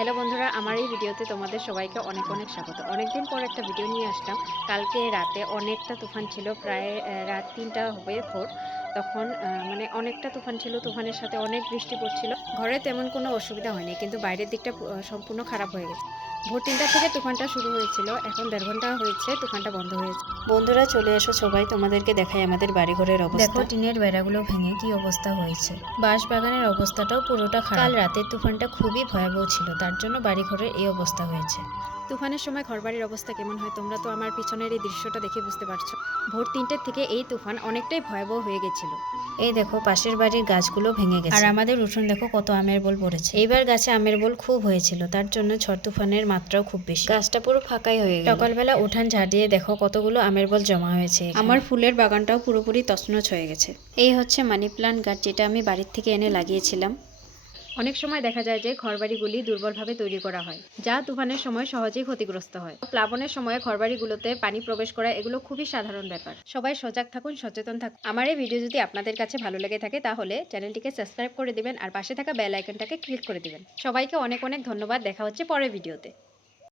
Hello বন্ধুরা, আমার এই ভিডিওতে তোমাদের সবাইকে অনেক অনেক স্বাগত। অনেকদিন পর একটা ভিডিও নিয়ে আসলাম। কালকে রাতে অনেকটা তুফান ছিল, প্রায় রাত ৩টা হবে ভোর। তখন মানে অনেকটা তুফান ছিল, তুফানের সাথে অনেক বৃষ্টি পড়ছিল। ঘরে তেমন কোনো অসুবিধা হয়নি, কিন্তু বাইরের দিকটা সম্পূর্ণ খারাপ হয়ে গেছে। ভোর ৩টা থেকে তুফানটা শুরু হয়েছিল, এখন ১.৫ ঘন্টা হয়েছে তুফানটা বন্ধ হয়েছে। বন্ধুরা চলে এসো সবাই, তোমাদেরকে দেখাই আমাদের বাড়িঘরের অবস্থা। দেখো টিনের বেড়াগুলো ভেঙে কি অবস্থা হয়েছে। বাঁশ বাগানের অবস্থাটাও পুরোটা খারাপ। কাল রাতের তুফানটা খুবই ভয়াবহ ছিল, তার জন্য বাড়িঘরের এই অবস্থা হয়েছে। তুফানের সময় ঘরবাড়ির অবস্থা কেমন হয় তোমরা তো আমার পিছনের এই দৃশ্যটা দেখে বুঝতে পারছো। ভোর ৩টের থেকে এই তুফান অনেকটাই ভয়াবহ হয়ে গেছিল। এই দেখো পাশের বাড়ির গাছগুলো ভেঙে গেছে, আর আমাদের উঠোন দেখো কত আমের বোল পড়েছে। এইবার গাছে আমের বোল খুব হয়েছিল, তার জন্য ঝড় তুফানের মাত্রাও খুব বেশি। গাছটা পুরো ফাঁকাই হয়ে গেল। সকালবেলা উঠান ঝাড়িয়ে দেখো কতগুলো আমের বোল জমা হয়েছে। আমার ফুলের বাগানটাও পুরোপুরি তছনছ হয়ে গেছে। এই হচ্ছে মানি প্লান্ট গাছ, যেটা আমি বাড়ির থেকে এনে লাগিয়েছিলাম। অনেক সময় দেখা যায় যে ঘরবাড়িগুলি দুর্বলভাবে তৈরি করা হয়, যা তুফানের সময় সহজেই ক্ষতিগ্রস্ত হয়। প্লাবনের সময় ঘরবাড়িগুলোতে পানি প্রবেশ করা এগুলো খুবই সাধারণ ব্যাপার। সবাই সজাগ থাকুন, সচেতন থাকুন। আমার এই ভিডিও যদি আপনাদের কাছে ভালো লেগে থাকে তাহলে চ্যানেলটিকে সাবস্ক্রাইব করে দিবেন আর পাশে থাকা বেল আইকনটাকে ক্লিক করে দিবেন। সবাইকে অনেক অনেক ধন্যবাদ। দেখা হচ্ছে পরের ভিডিওতে।